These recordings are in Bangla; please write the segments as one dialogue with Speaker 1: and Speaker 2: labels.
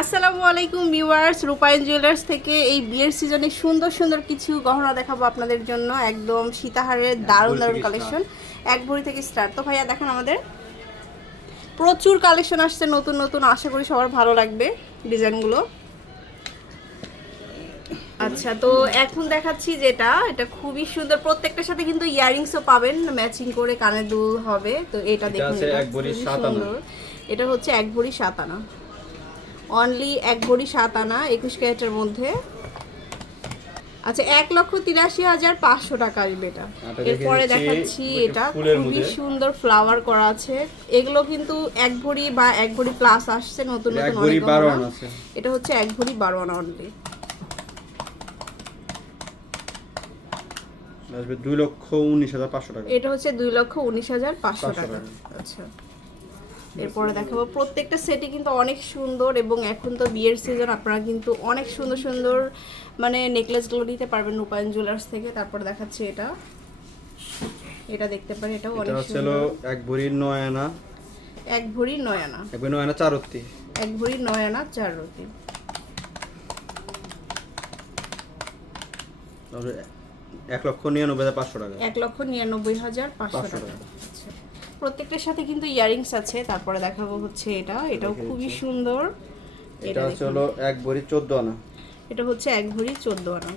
Speaker 1: আসসালামু আলাইকুম ভিউয়ার্স রূপায়ণ জুয়েলার্স থেকে এই বিয়ের সিজনে সুন্দর সুন্দর কিছু গহনা দেখাবো আপনাদের জন্য। একদম সীতাহারের দারুণ দারুণ কালেকশন এক ভরি থেকে স্টার্ট তো ভাইয়া দেখেন আমাদের। প্রচুর কালেকশন আসছে নতুন নতুন। আশা করি সবার ভালো লাগবে ডিজাইনগুলো। আচ্ছা তো এখন দেখাচ্ছি যেটা। এটা খুবই সুন্দর। প্রত্যেকটার সাথে কিন্তু ইয়ারিংসও পাবেন ম্যাচিং করে কানের দুল হবে। তো এটা দেখুন। এটা হচ্ছে এক ভরি সাত আনা। অনলি এক ভরি সাত আনা একুশ ক্যারেটের মধ্যে। আচ্ছা এক লক্ষ তিরাশি হাজার পাঁচশো টাকা আসবে এটা এরপরে দেখাচ্ছি এটা খুবই সুন্দর ফ্লাওয়ার করা আছে। এগুলো কিন্তু এক ভরি বা এক ভরি প্লাস আসছে নতুন নতুন এটা হচ্ছে এক ভরি বারো আনা অনলি
Speaker 2: আসবে দুই লক্ষ উনিশ হাজার পাঁচশো টাকা।
Speaker 1: এটা হচ্ছে দুই লক্ষ উনিশ হাজার পাঁচশো
Speaker 2: 500
Speaker 1: টাকা।
Speaker 2: টাকা।
Speaker 1: আচ্ছা। এরপরে দেখাবো। প্রত্যেকটা সেটই কিন্তু অনেক সুন্দর এবং এখন তো বিয়ের সিজন আপনারা কিন্তু অনেক সুন্দর সুন্দর মানে নেকলেসগুলো নিতে পারবেন রূপায়ণ জুয়েলার্স থেকে। তারপরে দেখাচ্ছি এটা। এটা দেখতে পারেন এটাও অনেক সুন্দর।
Speaker 2: এক ভরি নয় আনা
Speaker 1: এক ভরি নয় আনা
Speaker 2: এক ভরি নয় আনা চার অত্তি
Speaker 1: এক ভরি নয় আনা চার রতি
Speaker 2: তারপরে এক লক্ষ নিরানব্বই হাজার পাঁচশো টাকা।
Speaker 1: এক লক্ষ নিরানব্বই হাজার পাঁচশো টাকা।
Speaker 2: টাকা।
Speaker 1: আচ্ছা। প্রত্যেকটার সাথে কিন্তু ইয়ারিংস আছে তারপরে দেখাবো হচ্ছে এটা এটাও খুবই সুন্দর।
Speaker 2: এটা হচ্ছে হলো এক ভরি চোদ্দ আনা।
Speaker 1: এটা হচ্ছে এক ভরি চোদ্দ আনা।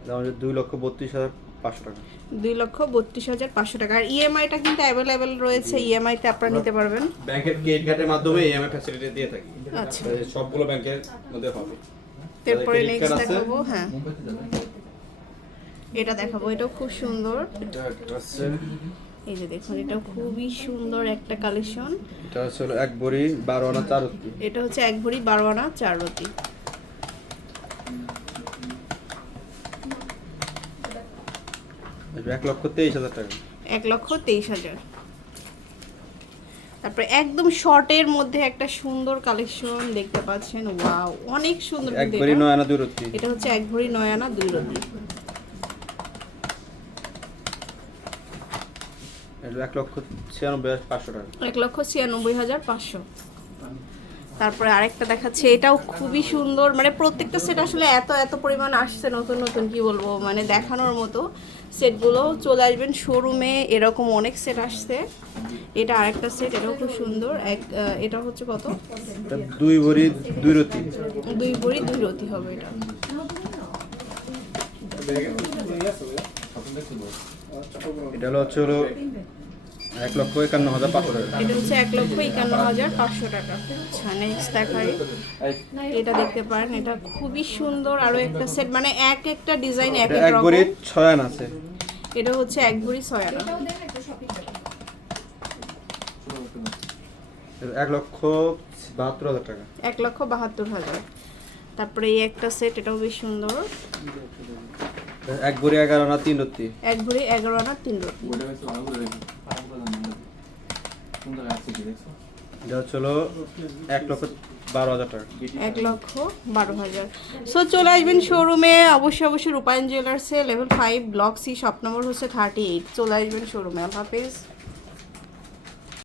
Speaker 2: এটা আমাদের দুই লক্ষ বত্রিশ হাজার পাঁচশো টাকা।
Speaker 1: দুই লক্ষ বত্রিশ হাজার পাঁচশো টাকা। আর ইএমআইটা কিন্তু অ্যাভেলেবেল রয়েছে ইএমআইতে আপনারা নিতে পারবেন।
Speaker 3: ব্যাংকের ক্রেডিট কার্ডের মাধ্যমে ইএমআই ফ্যাসিলিটি দিয়ে থাকি।
Speaker 1: আচ্ছা।
Speaker 3: সবগুলো ব্যাংকের মধ্যে হবে।
Speaker 1: তারপরে নেক্সট দেখাবো হ্যাঁ। এটা দেখাবো এটাও খুব সুন্দর।
Speaker 2: এটা একটা আছে
Speaker 1: এই যে দেখুন এটাও খুবই সুন্দর একটা কালেকশন
Speaker 2: এটা হচ্ছে এক ভরি বারো আনা চার অত্তি
Speaker 1: এটা হচ্ছে এক ভরি বারো আনা চার রতি।
Speaker 2: আসবে এক লক্ষ তেইশ হাজার টাকা।
Speaker 1: এক লক্ষ তেইশ হাজার। তারপরে একদম শর্টের মধ্যে একটা সুন্দর কালেকশন দেখতে পাচ্ছেন। ওয়াও অনেক সুন্দর
Speaker 2: এক ভরি
Speaker 1: এটা।
Speaker 2: নয় আনা দুই অত্তি
Speaker 1: এটা হচ্ছে এক ভরি নয় আনা দুই রতি।
Speaker 2: এক লক্ষ ছিয়ানব্বই হাজার পাঁচশো টাকা।
Speaker 1: এক লক্ষ ছিয়ানব্বই হাজার পাঁচশো। তারপরে আরেকটা দেখাচ্ছে এটাও খুবই সুন্দর মানে প্রত্যেকটা সেট আসলে এত এত পরিমাণ আসছে নতুন নতুন কি বলব মানে দেখানোর মতো। সেটগুলো চলে আসবেন শোরুমে এরকম অনেক সেট আসছে। এটা আরেকটা সেট এটাও খুব সুন্দর। এক এটা হচ্ছে কত?
Speaker 2: দুই ভরি দুই রতি।
Speaker 1: দুই ভরি দুই রতি হবে এটা।
Speaker 2: এটা হলো হচ্ছে হলো এক লক্ষ একান্ন হাজার পাঁচশো টাকা।
Speaker 1: এটা হচ্ছে এক লক্ষ একান্ন হাজার পাঁচশো টাকা। আচ্ছা নেক্সট দেখাই। এটা দেখতে পারেন এটা খুবই সুন্দর আরও একটা সেট মানে এক একটা ডিজাইন এক এক
Speaker 2: ভরি ছয় আনা আছে।
Speaker 1: এটা হচ্ছে এক ভরি ছয় আনা
Speaker 2: এক লক্ষ বাহাত্তর হাজার টাকা।
Speaker 1: এক লক্ষ বাহাত্তর হাজার। তারপরে এই একটা সেট এটাও বেশ সুন্দর।
Speaker 2: এক ভরি এগারো আনা তিন রত্তি?
Speaker 1: এক ভরি এগারো আনা তিন
Speaker 2: রত্তি। যা চলো এক লক্ষ বারো হাজার টাকা।
Speaker 1: এক লক্ষ বারো হাজার। সো চলে আসবেন শোরুমে অবশ্যই অবশ্যই রূপায়ণ জুয়েলার্সে level five block C shop number হচ্ছে থার্টি এইট চলে আসবেন শোরুমে আল্লাহ হাফেজ।